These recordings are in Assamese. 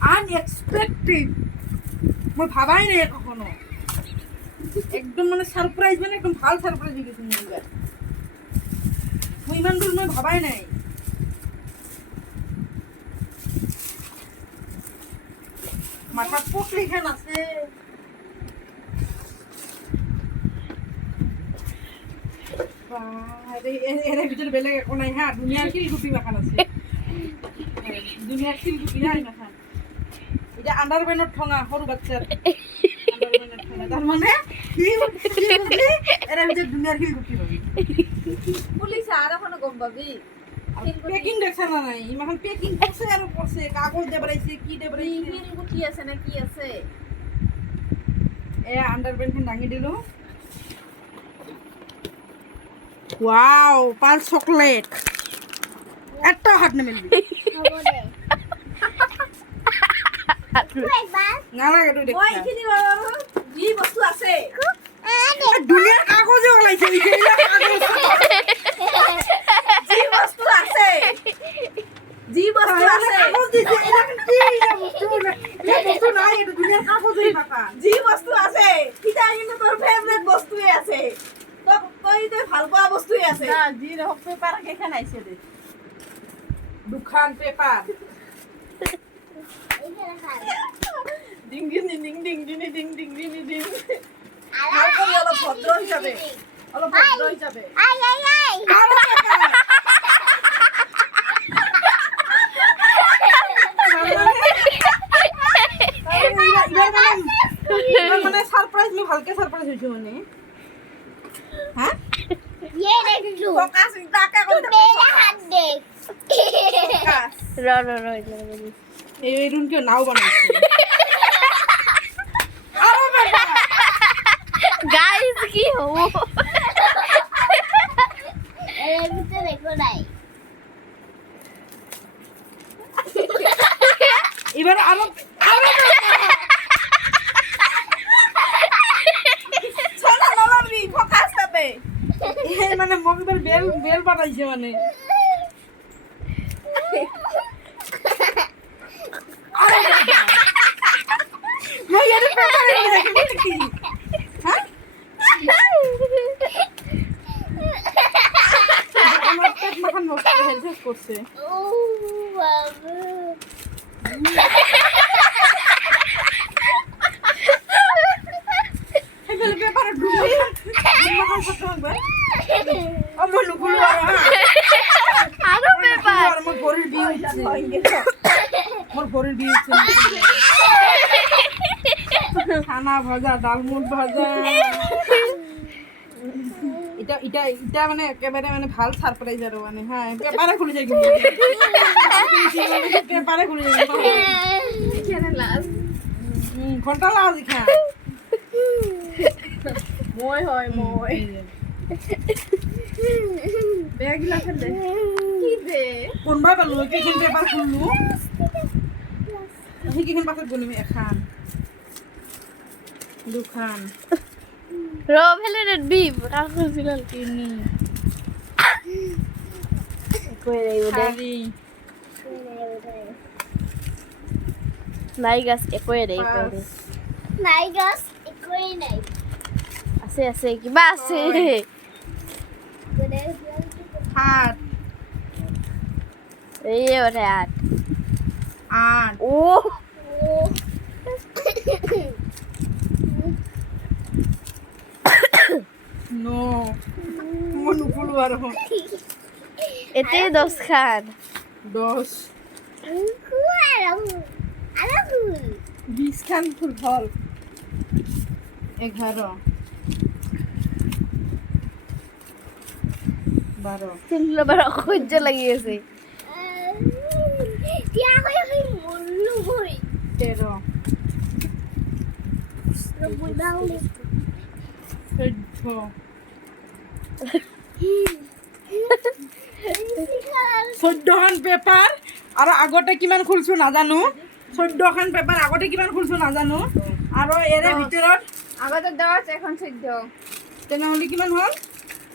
আনএক্সপেক্টেড মই ভাবাই নাই কখনো একদম মানে সারপ্রাইজ মানে একদম ভাল সারপ্রাইজ হয়ে গেছে মই ইমান দূর মই ভাবাই নাই মাথা পকলি খান আছে এর ভিতরে বেলেগ একো নাই হ্যাঁ দুনিয়ার কি রুটি মাখান আছে দুনিয়ার কি রুটি নাই মাখান এটা আন্ডারওয়্যার ঠঙা সরু বাচ্চার আন্ডারওয়্যার ঠঙা তার মানে কি এর ভিতরে দুনিয়ার কি রুটি হবে পুলিশ আর এখনো গম পাবি পেকিং দেখছ না নাই ইমান পেকিং করছে আর করছে কাগজ দে বাড়াইছে কি দে বাড়াইছে হিল গুটি আছে না কি আছে এ আন্ডারওয়্যার খান ডাঙি দিলো ওয়াও পাল চকলেট একটা হাত না মিলবি না না তুই দেখ মই এইখিনি যি বস্তু আছে দুনিয়ার কাগজে ওলাইছে এইলা কাগজ যি বস্তু আছে যি বস্তু আছে কাগজ দিছে এটা কি এটা বস্তু নাই এটা দুনিয়ার কাগজেই মাখা যি বস্তু আছে কিটা কিন্তু তোর ফেভারিট বস্তুই আছে তই ভাল পোৱা বস্তুই আছে না জি রক পেপার কেখান আইছে দে দুখান paper ding ding ding ding ding ding ding ding ding ভাল কৰি অলপ ভদ্ৰ হিচাপে অলপ ভদ্ৰ হিচাপে মানে সাৰপ্ৰাইজ মি ভালকে সাৰপ্ৰাইজ হইছে মানে হ্যাঁ ये देख लो ফকাস ডাকা কৰি मेरा हाथ देख এই রুম কে নাও বানাইছে गाइस की हो अरे तो देखो नहीं এবার আরো সোনা নলাবি ফকাস তাতে মানে মগবেল বেল বেল বানাইছে মানে মই এর পেপার দেখি হ্যাঁ আমার পেট মাখান মস্ত হেলথ করছে ओ बाबू হেল পেপার ডুবি মাখান করতে হবে আমার লুকুল आरो पेपर আমার বড়ির বিয়ে হচ্ছে আমার বড়ির বিয়ে হচ্ছে খানা ভাজা ডালমুট ভাজা এটা এটা এটা মানে একেবারে মানে ভাল সারপ্রাইজ আর মানে হ্যাঁ পেপারে খুলে যাই কিন্তু পেপারে খুলে যাই এখানে লাস্ট ঘন্টা লাও দেখা মই হয় মই বেগিলা ফেলে কি দে কোনবা পালো কিখন পেপার খুললু কিখন পাছত গনিমি এখান দুখান रो भेले रे बीब राखो सिलल তিনি कोई नहीं उदे চারি नहीं गस कोई नहीं পাঁচ नहीं गस कोई नहीं আছে আছে কিবা আছে সাত এই ওরে আট আট ও নো মনু খুলু আর এতে 10 খান 10 20 খান ফুল ফল 11 12 তিনলো বার খুঁজে লাগিয়েছে তিয়া কই কই মুল্লু বই 13 রবুল বাউলে 14 14খান পেপাৰ আৰু আগতে কিমান খুলছো নাজানো 14খান পেপাৰ আগতে কিমান খুলছো নাজানো আৰু এৰে ভিতৰত আগতে 10 এখন 14 তেনেহ'লে কিমান হ'ল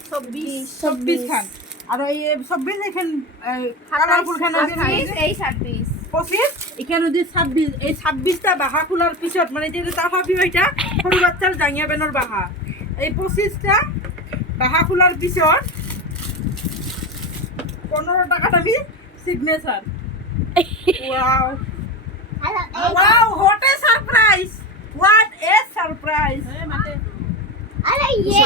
26 খান আৰু এই 26 এখন কালাৰফুল খান 28 এই 26 25 এখানে যদি 26টা বাহা খোলাৰ পিছত মানে যে তাফা বিবাহটা সৰু বাচ্চাৰ জাঙিয়া বেনৰ বাহা এই 25টা বাহা খোলার পিছত 15 টাকা দাবি signature wow wow what a surprise what a surprise अरे ये